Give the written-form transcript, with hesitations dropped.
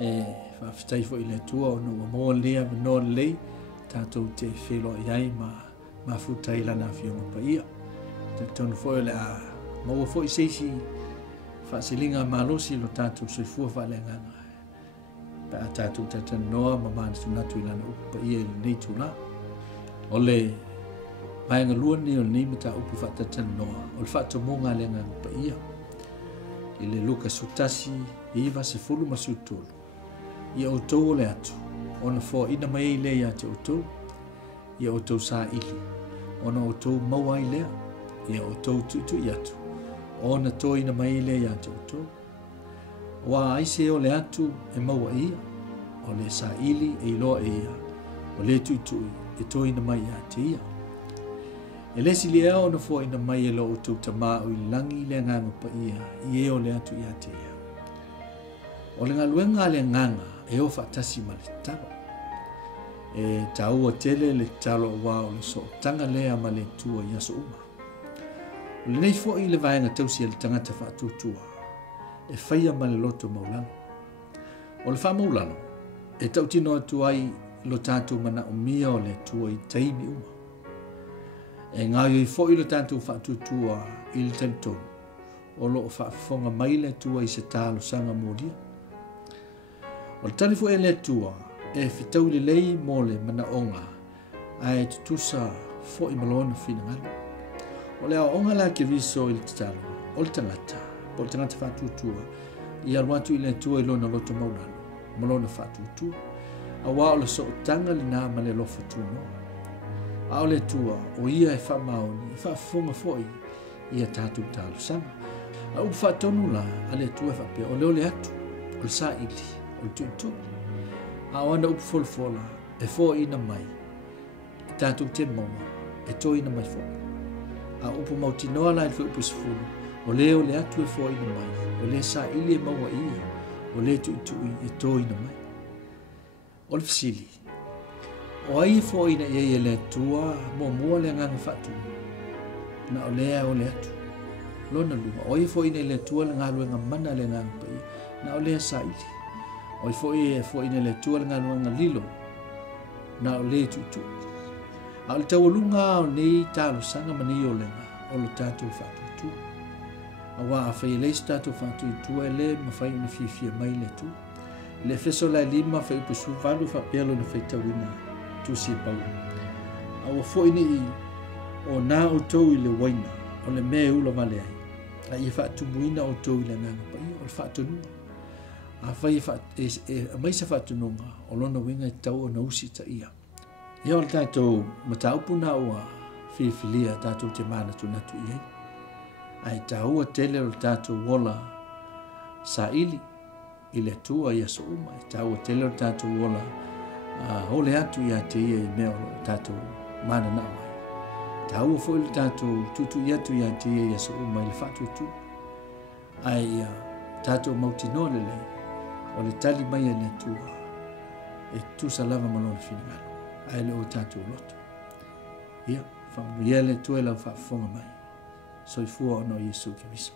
whawhitai fo i le tua o no mo lea no lei tātou te whelo iai ma futai lana whionga pa ia. Te tonu fo i le a maua fo i seisi whaasilinga malosi lo tātou soifua whalenganga. Pa a tātou tātou noa ma mana tunatu i lana upa ia i nei tula. O le vaenga lua ni o nei mata upu whatatan noa. O le Faatumuga lenga pa ia. I le luka sutasi iwa se fulu masutulu. Ia o tau o le atu. Ona fo ina mai le ia te o tau. Ia o tau sa ili. Ona o tau maua i lea. Ia o tau tutu i atu. Ona to ina mai le ia te o tau. Wa aise o le atu e maua ia. O le sa ili e iloa e ia. O le tutu e to ina mai ia te ia. E lesi li ea ona fo ina mai e lo o tau tamā o i langi le nganga pa ia. I e o le atu ia te ia. O le ngaluenga le nganga e o whaatasi ma le talo. E taua tele le talo o wao le so tanga lea ma le tua ia so uma. O le nei fo i le vaenga tausi e le tangata whaatutua. E whaia ma le loto Maulalo. O le wha Maulalo, e tautino atu ai lo tātou mana o mia o le tua i taimi uma. E ngāio i fo i lo tātou whaatutua i le tamitonu. O lo o whaafonga mai le tua i se tālo sanga mōdia. O le tani fo e le tua, e fitau le lei mo le mana onga, a e tutusa fo i malona fina ngalo. O le onga la ke viso i le tatalo, o le tangata, po le tangata whaatutua, i aluatu i le tua i lona loto Maulalo, malona whaatutua, a wā o le so tanga li nā ma le lofa tuno. A o le tua, o ia e whamaoni, e whaafonga foi, ia tātou tālo sanga. A upa whaatonu la, a le tua e whapea, o leo le atu, o le sa ili, o le tutu. A wana upu folfola, e fo ina mai, e tātou te maua, e to ina mai fo. A upu mautinoa la e fo upu sifunu, o leo le atu e fo ina mai, o le sa ili e maua ia, o le tutu e to ina mai. O le fisili, o ai fo ina ia le tua, mua le nganga whatu, na o lea o le atu. Lona luma, o ai fo ina le tua le ngaluenga mana le nganga pa ia, na o lea sa ili. O fo ina le tua le ngaluenga lilo, na o le tutu. A le taualunga o nei talo sanga mani o lenga, o lo tātou whatutu. A wā a whai leis tātou whatutu e le ma whai una fia mai le tu. Le feso la lima whai upusu valu whapelo na whai tawina Tusi pau. A wa fo ina i o nā o tau i le waina, o le mea ula vale ai. A i whaatumuina o tau i le nganga pa i, o le whaatununga. A whai maisa whaatununga, o lona winga i tau o na usi ta ia. Ia o le tātou mataupuna ua whiwhilia tātou te mana tunatu i ei. Ai tāua tele o le tātou wola sa ili, i le tua ia so uma. Ai tāua tele o le tātou wola hole atu ia te ia i mea o tātou mana na mai. Tāua fo i le tātou tutu i atu ia te ia so uma i le whatutu. Ai tātou mautinoa le lei, o le tali mai e le tua, e tusa lava malona finangalo. Ai le o tātou loto. Ia, whamu ia le tue lau whaafonga mai. Soifua ono Iesu ke miso.